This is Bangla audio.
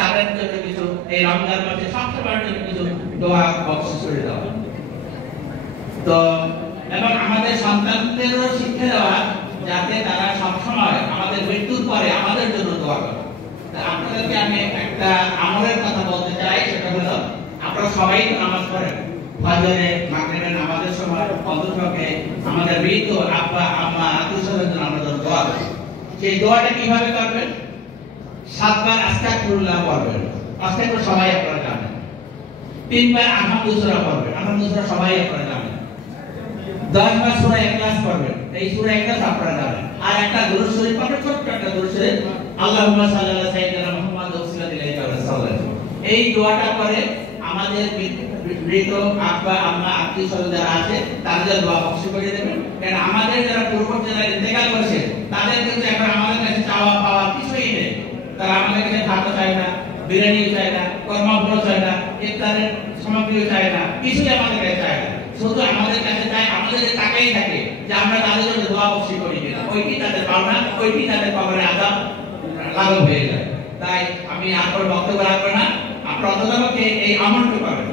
তাদের জন্য কিছু এই রমজান মাসে সবসময়ের জন্য কিছু দোয়া বকশিশ করে দেওয়া। তো এবং আমাদের সন্তানদেরও শিক্ষা দেওয়া যাতে তারা সবসময় আমাদের মৃত্যুর পরে আমাদের জন্য দোয়া করে। আপনাদেরকে আমি একটা আমলের কথা বলতে চাই, সেটা হলো আপনারা সবাই নামাজ পড়েন, ফজরে মাগরিবের নামাজের সময় অন্ততপক্ষে আমাদের মৃত আব্বা আম্মা আত্মীয়স্বজনের জন্য আমরা দোয়া করি। সেই দোয়াটা কিভাবে করবেন? 7 বার আস্তাগফিরুল্লাহ পড়বেন, আস্তাগফিরুল্লাহ সবাই আপনারা জানেন। 3 বার আলহামদুলিল্লাহ পড়বেন, আলহামদুলিল্লাহ সবাই আপনারা জানেন। 10 বার সূরা ইখলাস পড়বেন, এই সূরা ইখলাস আপনারা জানেন। আর একটা দুরূদ শরীফ পড়বেন, ছোট্ট একটা দুরূদ শরীফ, আল্লাহুম্মা সাল্লি আলা সাইয়্যিদিনা মুহাম্মাদ ওয়া সাল্লাল্লাহু আলাইহি ওয়া সাল্লাম। এই দোয়াটা করে আমাদের মৃত আব্বা আম্মা আত্মীয়স্বজন যারা আছে তাদের দোয়া বকশিশ করে দেবেন। কারণ আমাদের যারা পূর্ববর্তী যারা ইন্তেকাল করেছে তাদের কিন্তু এখন আমাদের কাছে চাওয়া পাওয়া কিছুই নেই। তারা আমাদের কাছে ভাত চায় না, বিরিয়ানিও চায় না, কর্মফল চায় না, ইফতারের সামগ্রীও চায় না, কিছুই আমাদের কাছে চায় না। শুধু আমাদের কাছে চায়, আমাদের তাকাই থাকে যে আমরা তাদের জন্য দোয়া বকশিশ করি কিনা। ওইটি তাদের পাওনা, ওইটি তাদের কবরে আযাব লাগু হয়ে যায়। তাই আমি আর বক্তব্য রাখবো না, আপনারা অন্ততপক্ষে এই আমলটা করেন।